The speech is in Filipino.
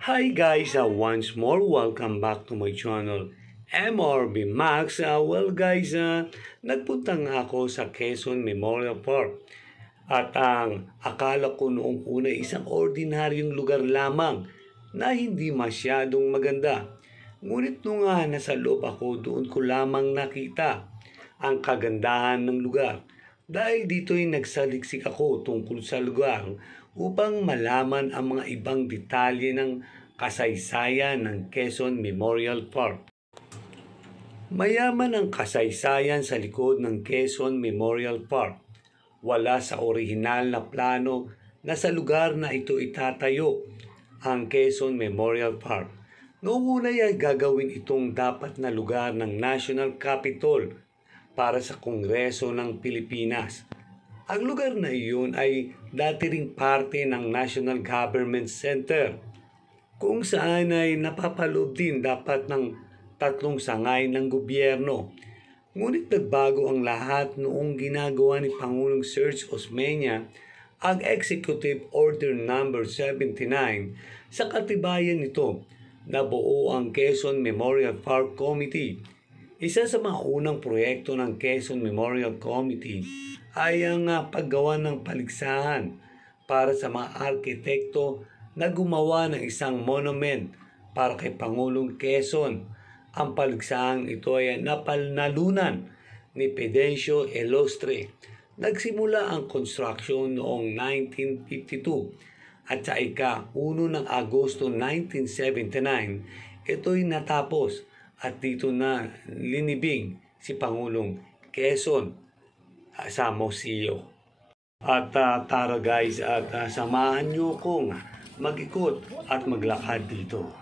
Hi guys, once more, welcome back to my channel, MRB Max. Guys, nagpunta nga ako sa Quezon Memorial Park. At ang akala ko noong una isang ordinaryong lugar lamang na hindi masyadong maganda. Ngunit nung nasa loob ako, doon ko lamang nakita ang kagandahan ng lugar. Dahil dito'y nagsaliksik ako tungkol sa lugar upang malaman ang mga ibang detalye ng kasaysayan ng Quezon Memorial Park. Mayaman ang kasaysayan sa likod ng Quezon Memorial Park. Wala sa orihinal na plano na sa lugar na ito itatayo ang Quezon Memorial Park. Noong una ay gagawin itong dapat na lugar ng National Capitol para sa Kongreso ng Pilipinas. Ang lugar na iyon ay dati ring parte ng National Government Center, kung saan ay napapaloob din dapat ng 3 sangay ng gobyerno. Ngunit nagbago ang lahat noong ginagawa ni Pangulong Serge Osmeña ang Executive Order No. 79. Sa katibayan nito, nabuo ang Quezon Memorial Park Committee. Isa sa mga unang proyekto ng Quezon Memorial Committee ay ang paggawa ng paligsahan para sa mga arkitekto na gumawa ng isang monument para kay Pangulong Quezon. Ang paligsahang ito ay napanalunan ni Fidencio Illustre. Nagsimula ang construction noong 1952 at sa ika-1 ng Agosto 1979, ito'y natapos at dito na linibing si Pangulong Quezon sa museo. At tara guys, at samahan nyo kong mag-ikot at maglakad dito.